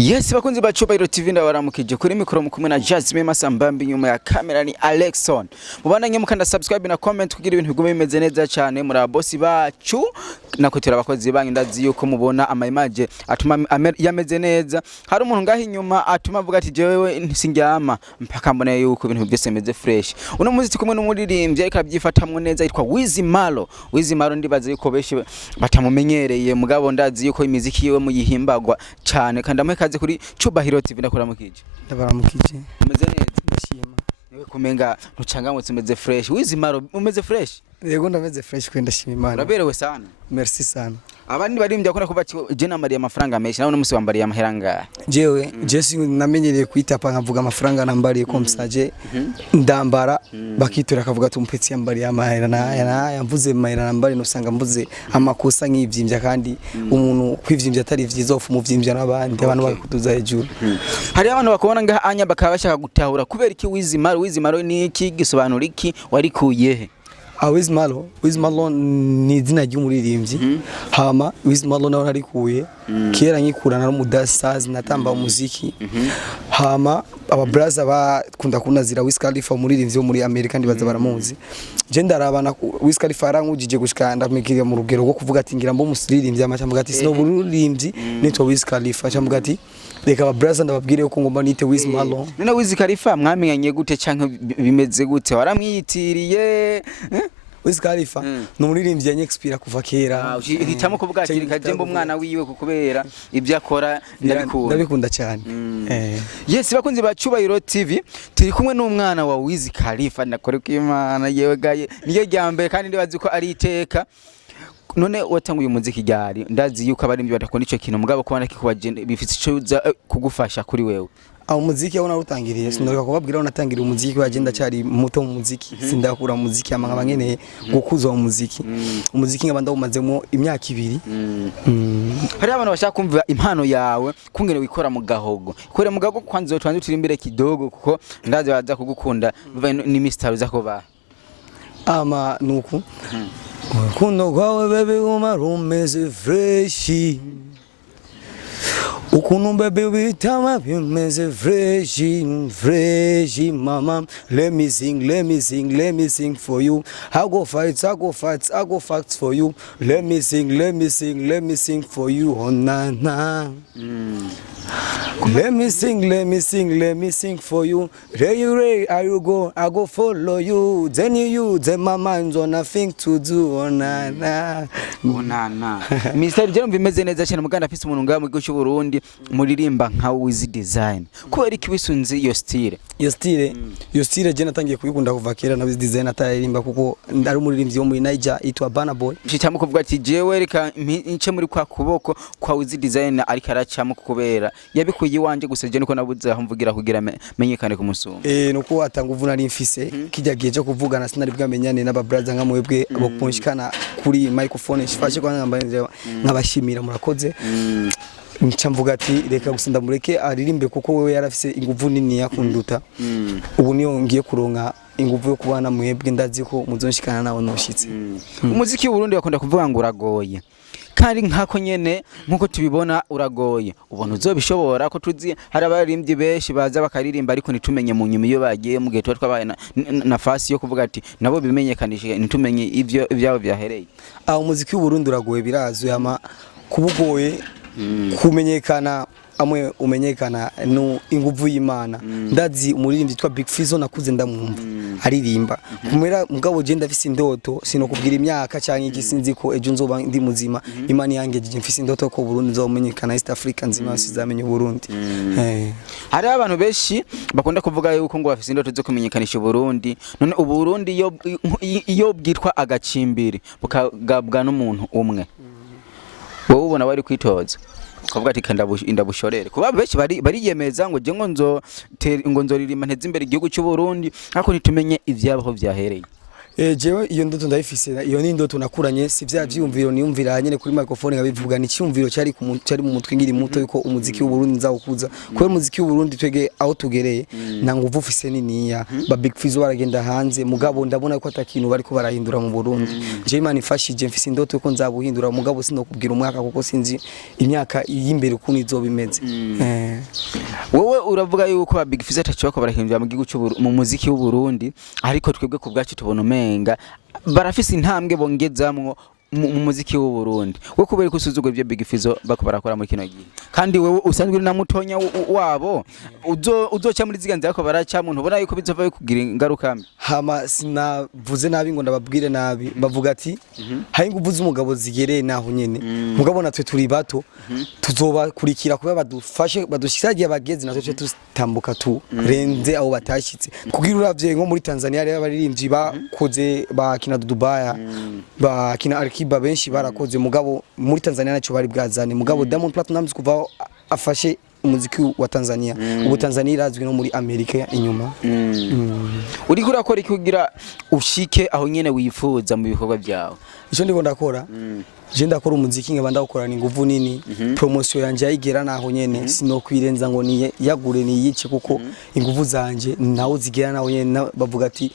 Yes, bakunzi bacu ba TV ndabaramukije kuri mikoro mukumwe na Jasmine Masambambi, nyuma ya kamera ni Alexon. Mubandanye mukanda subscribe na comment kugira ibintu bigume bimeze neza cyane muri abosi bacu. Nako turabakozi banyu ndazi yuko mubona ama image atuma yameze neza. Hari umuntu ngaho inyuma atuma avuga ati jewe nsingyama mpaka mbone yuko ibintu byose bimeze fresh. Uno muziki kumwe n'umuririmbyi ariko abyifatamwe neza yitwa Wizimalo. Wizimalo ndibaze yuko beshi batamumenyereye, mugabo ndazi yuko imiziki yiwe muyihimbagwa cyane kandi kaze kuri Cubahiro TV ndakuramukije. Ndabaramukije. Umeze neza? Ndashima. Yewe kumenga ntucangamutse umeze fresh. Wizimaro umeze fresh? Yego ndameze fresh kwenda shima Imana. Uraberewe sana. Merci sana. Abandi barimbye akora kuva je namariye amafaranga menshi nawe n'umusi wambariye amaheranga. Jewe Jesse namenyereye kwitapa nkavuga amafaranga nambariye komsaje ndambara bakitura akavuga tumpetsi yambariye amahera na yamvuze amahera nambari no sanga mvuze amakosa nk'ivyimbya kandi umuntu kwivyimbya atari vyiza ofu muvyimbya n'abandi abantu bakuduza hejuru. Hari abantu bakubona ngaha anya bakaba bashaka gutahura kubera iki Wizimaro ni iki gisobanura iki warikuyehe? Wizimalo ni izina ry'umuririmbyi. Hama Wizimalo nawe narikuye kera nkikurana no mudasazi natamba umuziki. Hama aba brother bakunda kunazira Wiz Khalifa umuririmbyi wo muri Amerika ndibaza baramuzi. Je ndarabana Wiz Khalifa arankujije gushikanda mikiriya mu rugero rwo kuvuga ati ngira mbo musiririmbyi amacyamvuga ati sino buririmbyi nitwa Wiz Khalifa cyamvuga ati reka aba brother ndababwire uko ngomba nite Wizimalo. None Wiz Khalifa mwamenyanye gute canke bimeze gute waramwitiriye? Wiz Khalifa n'umuririmbyi yanyexpira kuva kera. Hitamo kuvuga ati kajembo umwana wiwe kukubera ibyo akora ndabikunda cyane. Yes, bakunzi ba Cubahiro TV turi kumwe n'umwana wa Wiz Khalifa Ndakora Imana yewe gaye niyo ryambere kandi ndibazi ko ari iteka. None watanguye umuziki ryari? Ndazi yuko abarimbyi batakora ico kintu mugabo ko banakikubaje bifite ico kugufasha kuri wewe. Umuziki yawo narutangiriye sindoka kubabwira ko natangiriye umuziki wagenda cyari muto mu muziki sindakura umuziki amanga bangeneye gukuza umuziki nkabanda umazemo imyaka 2. Hari abantu bashaka kumva impano yawe kungene wikora mu gahogo kore mu gahogo kwanze twanze turi imbere kidogo kuko ndaze baza kugukunda ni Mr. Uzakoba ama nuku kuno kwawe baby umeze fresh Ukunu baby witama bimeze fresh mama let me sing for you I go fight for you let me sing for you oh na na Let me sing for you. Ray, I go follow you. Then my mind's on nothing to do. Oh na na. Mr. Jerome bimeze neza cyane muganda afise umuntu ngaho mu gihugu cy'u Burundi muririmba nka Wiz Design. Kubera iki wisunze iyo style? Iyo style je natangiye kuyikunda kuva kera na Wiz Design ataririmba kuko ndari umuririmbyi wo muri Niger itwa Bana Boy. Cyitamo kuvuga ati jewe reka ince muri kwa kuboko kwa Wiz Design ariko aracamo kubera yabikuye wanje gusa je niko nabuze aho mvugira kugira menyekane ku musumba. Nuko atanga uvuna ari mfise kijya gihe cyo kuvugana sinari bwamenyane n'aba brother nka mwebwe abokunshikana kuri microphone shifashe kwa nkabashimira murakoze. Ncamvuga ati reka gusa ndamureke aririmbe kuko wewe yarafise inguvu nini yakunduta. Ubu niyo ngiye kuronka inguvu yo kubana mwebwe ndazi ko muzonshikana nawo noshitse. Umuziki w'u Burundi bakunda kuvuga ngo uragoye. Kandi nkako nyene nkuko tubibona uragoye ubona uzobishobora ko tuzi hari abarimbyi benshi baza bakaririmba ariko nitumenye mu nyuma iyo bagiye mu gihe twabaye nafasi yo kuvuga ati nabo bimenyekanishije nitumenye ivyo byabo byahereye. Umuziki w'u Burundi uragoye birazwe ama kubugoye kumenyekana amwe umenyekana no inguvu y'Imana. Ndazi umuririmbyi twa Big Fizzo nakuze ndamwumva aririmba kumera mugabo je ndafise indoto sino kubwira imyaka cyangwa igisinzi ko ejo nzoba ndi muzima Imana yangeje mfise indoto ko Burundi nzomenyekana East Africa nzima sizamenye Burundi. Hari abantu benshi bakunda kuvuga yuko ngo bafise indoto zo kumenyekanisha Burundi. None ubu Burundi iyo bwitwa agacimbiri bukagabwa n'umuntu umwe wowe ubona bari kwitoza kuvuga ati indabushorere kuba benshi bariyemeza ngo je ngo nzoririmba nteze imbere igihugu cy'u Burundi ariko nitumenye ivyabaho vyahereye. jewe iyo ndoto ndayifise, iyo ni ndoto nakuranye, si vya vyumviro niyumvira nyene kuri microphone ngabivuga, ni cyumviro cyari mu mutwe ngiri muto yuko umuziki w'u Burundi nzawukuza, kuko umuziki w'u Burundi twege aho tugereye na nguvu ufise niniya, ba Big Fizzo baragenda hanze, mugabo ndabona ko atakintu bariko barahindura mu Burundi. Je Imana ifashije mfise indoto yuko nzabuhindura, mugabo sinokubwira umwaka kuko sinzi imyaka y'imbere ukuntu izobimeze. Wowe uravuga yuko ba Big Fizzo atacho bako barahindura mu gihugu mu muziki w'u Burundi, ariko twebwe ku bwacu tubona umenga barafise intambwe bongezamwo mu muziki w'u Burundi. We kubera ko usuzugura ibyo Big Fizzo bako barakora muri kino gihe, kandi wewe usanzwe uri na mutonya wabo, uzoca muri ziganza yako baraca muntu ubona yuko bizova bikugira ingaruka mbi. Hama sinavuze nabi ngo ndababwire nabi, bavuga ati hari nguvu z'umugabo zigereye naho nyene, mugabo natwe turi bato tuzobakurikira kuba badufashe badushikiye abagezi, natwe tutambuka turenze aho batashitse. Kugira uravye nko muri Tanzania rero abaririmbyi bakoze bakina Dubai, bakina Ariko benshi barakoze, mugabo muri Tanzania naco bari bwazane, mugabo Diamond Platnumz kuva afashe umuziki wa Tanzania, ubu Tanzania irazwi no muri Amerika inyuma. Uri kurakora kugira ushike aho nyene wifuza mu bikorwa byawe? Ico ndiko ndakora, je ndakora umuziki nkaba ndawukorana inguvu nini, promotion yanje ayigera naho nyene, sinokwirenza ngo ni yagure ni yice, kuko inguvu zanje nawo zigera naho nyene. Bavuga ati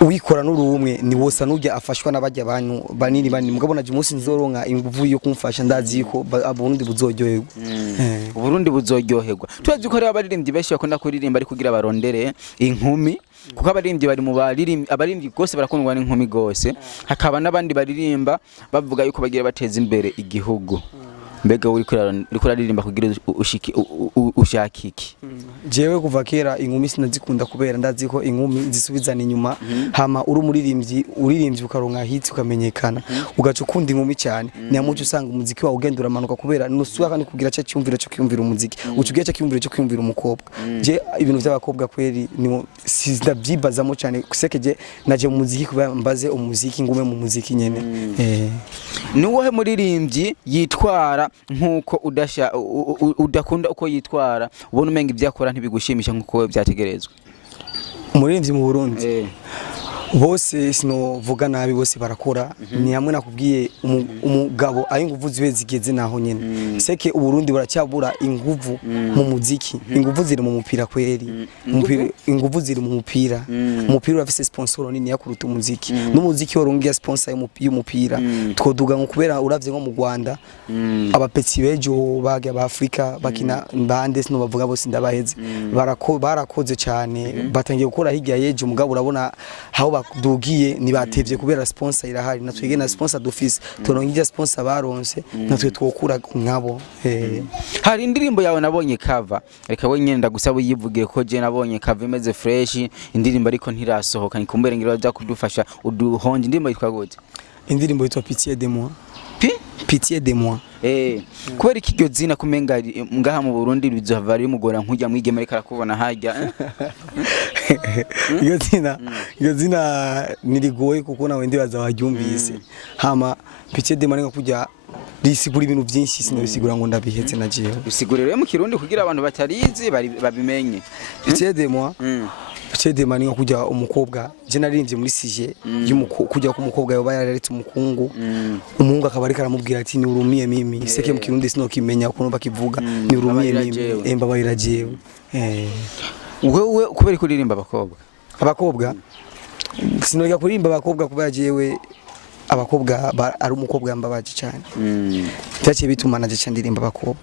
uwikora n'urumwe ni wosa nujya afashwa n'abajya bantu banini banini, mugabo naje umunsi nzoronka inguvu yo kumfasha, ndazi ko Burundi buzoryoherwa. Burundi buzoryoherwa. Tuzi ko rero abaririmbyi benshi bakunda kuririmba ari kugira barondere inkumi, kuko abaririmbyi bari mu abaririmbyi gose barakundwa n'inkumi gose, hakaba nabandi baririmba bavuga yuko bagira bateza imbere igihugu. Mbega uri kuraririmba kugira ushaka iki? Jewe kuva kera inkumi sinazikunda, kubera ndazi ko inkumi zisubizana inyuma, hama uri uririmbyi ukaronka hits ukamenyekana, ugaca ukunda inkumi cyane, ni amuco usanga umuziki wawe ugendura amanuka, kubera nusuka kandi kugira cyo cyumviro cyo kwiyumvira umuziki, ucugiye cyo kwiyumviro cyo kwiyumvira umukobwa. Je ibintu by'abakobwa kweri ni sindabyibazamo cyane, kusekeje naje mu muziki kuba mbaze umuziki ngume mu muziki nyene. Ni wowe muririmbyi yitwara nkuko udakunda uko yitwara, ubona umenga ibyakora ntibigushimisha nkuko byategerezwa? Umuririmbyi mu Burundi bose sinovuga nabi, bose barakora. Ni hamwe nakubwiye umugabo ayi nguvu zibe zigeze naho nyene, seke Uburundi buracyabura inguvu mu muziki. Inguvu ziri mu mupira kweri, inguvu ziri mu mupira. Umupira urafise sponsor nini yakuruta umuziki, n'umuziki worongiye sponsor y'umupira. Twoduga nko kubera uravye nko mu Rwanda abapetsi bejo bage ba Afrika bakina bande sino bavuga bose ndabaheze, barakoze cyane, batangiye gukora hirya yejo, mugabo urabona aho badugiye nibatevye kubera sponsor irahari, natwege na sponsor dufise turongiye sponsor baronse, natwe twokura nkabo. Hari indirimbo yawe nabonye cover, reka we nyenda gusaba yivugire ko je nabonye cover imeze fresh, indirimbo ariko ntirasohoka, nikumbere ngira baza kudufasha uduhonje. Indirimbo yitwa gute? Indirimbo yitwa Pitié de moi. Pitié de moi. Kubera ikiryo zina kumenga ngaha mu Burundi bizova ari mugora nkujya mwigeme ariko arakubona hajya. Iyo zina nirigoye kuko nawe ndibaza waryumvise. Hama Pitié de moi ngo kujya risigura ibintu byinshi, sinobisigura ngo ndabihetse na jewe. Usigurire mu Kirundi kugira abantu batarizi babimenye. Pitié de moi. Pitié de moi ngo kujya umukobwa, je naririmbye muri sije kujya ku mukobwa yoba yararetse umukungu, umuhungu akaba ariko aramubwira ati ni urumiye mimi, seke mu Kirundi sinokimenya ukuntu bakivuga, ni urumiye mimi, mbabarira jewe. Wewe kubera kuririmba abakobwa sinojya kuririmba abakobwa kubera jewe abakobwa ari umukobwa yambabaje cyane, cyaciye bituma naje cyandirimba abakobwa.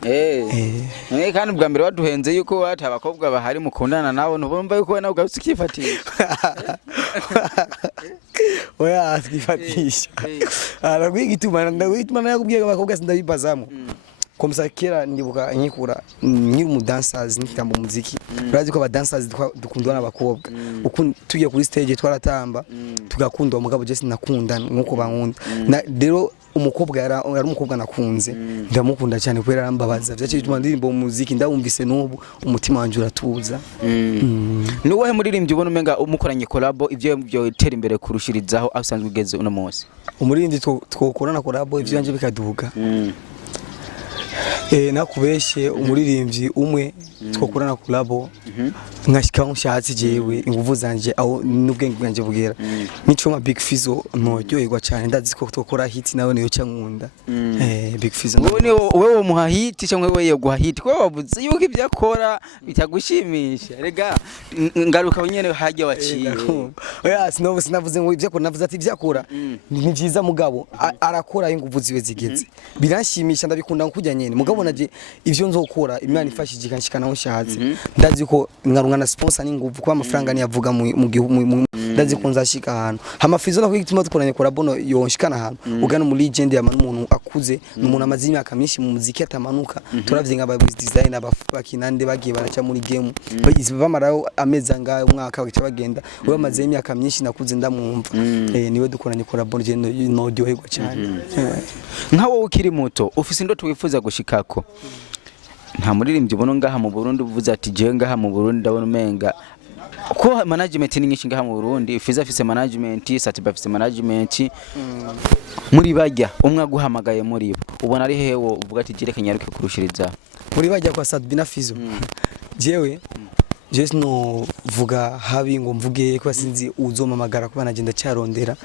Kandi bwa mbere waduhenze yuko wata abakobwa bahari mukundana nabo, ntubumva yuko nawe ugarutse ukifatisha. Oya twifatisha, aragwigituma nakubwiye abakobwa sindabibazamo. Komsa kera ndibuka nyikura nyiri mu dancers nitamba umuziki, urazi ko aba dancers dukundwa n'abakobwa, uko tugiye kuri stage twaratamba tugakunda umugabo je sinakunda nkuko bankunda. Rero umukobwa yari umukobwa nakunze, ndamukunda cyane kubera arambabaza, byaje bituma ndirimba umuziki ndawumvise n'ubu umutima wanje uratuza. Ni wowe muririmbyi ubona umenga umukoranye collab ivyo byo tera imbere kurushirizaho asanzwe ugeze uno munsi? Umuririmbyi twokorana collab ivyo yanje bikaduga. nakubeshe umuririmbyi umwe twakorana collabo nkashika nshatse jewe inguvu zanje aho n'ubwenge bwanje bugera nico ma Big Fizzo ntoryoherwa cyane ndazi ko twakora hit nawe niyo cyankunda Big Fizzo wewe muha hit cyangwa wewe yeguha hit ko bavuze yuko ibyo akora bitagushimisha rega ngaruka nyene hajya waciye oya sinavuze ngo ibyo akora navuze ati ibyo akora ni byiza mugabo arakora inguvu ziwe zigeze biranshimisha ndabikunda kujya nyene mugabo naje ivyo nzokora imana ifashije kanshikana aho nshatse ndazi ko nkarunga na sponsor n'inguvu kwa amafaranga niyavuga mu gihugu ndazi ko nzashika ahantu Fizzo nako igituma dukoranye collabo yonshikana ahantu ugana mu legend ya umuntu akuze n'umuntu amaze imyaka myinshi mu muziki atamanuka turavye nka ba designer bakinande bagiye baraca muri game bamaraho ameza ngayo umwaka bagica bagenda we amaze imyaka myinshi nakuze ndamwumva niwe dukoranye collabo je no ryoherwa cyane nka wowe ukiri muto ufise indoto wifuza gushikako nta muririmbyi ubona ngaha mu Burundi uvuze ati je ngaha mu Burundi ndabona umenga ko management ni nyinshi ngaha mu Burundi Fizzo afise management Satiba afise management muri bajya umwe aguhamagaye muri bo ubona ari hewe uvuga ati je reka nyaruke kurushiriza muri bajya kwa Satiba Fizzo jewe just no vuga habi ngo mvuge ko sinzi uzomamagara kuba nagenda cyarondera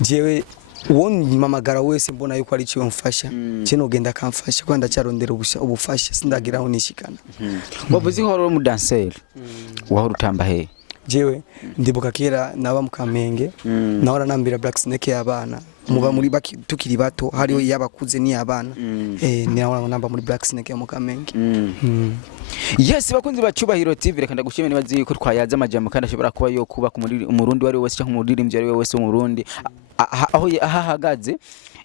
jewe woni mamagara wese mbona yuko ari cyo mfasha cyo genda kamfasha kwanda cyarondera ubufasha sindagira aho nishikana wavuze horo mu dancer wahora utamba he jewe ndibuka kera naba mu Kamenge nahora nambira Black Snake y'abana muba muri baki tukiri bato hariyo yabakuze ni abana nahora namba muri Black Snake ya mu Kamenge yes bakunzi bacubahiro TV reka ndagushimye nibazi yuko twayaza amajambo kandi ashobora kuba yo kuba ku murundi wari wese cyangwa umuririmbyi wari wese mu Burundi aho ahahagaze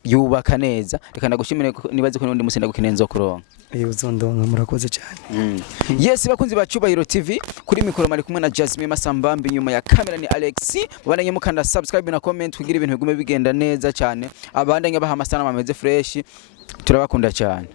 yubaka neza reka ndagushimire nibazi ko n'undi musi ndagukenenzo kuronka uzondonga murakoze cyane yes bakunzi bacubahiro TV kuri mikoro mari kumwe na Jasmine Masambambi nyuma ya kamera ni Alexi babandanye mukanda subscribe na comment kugira ibintu bigume bigenda neza cyane abandanye baha amasana ameze fresh turabakunda cyane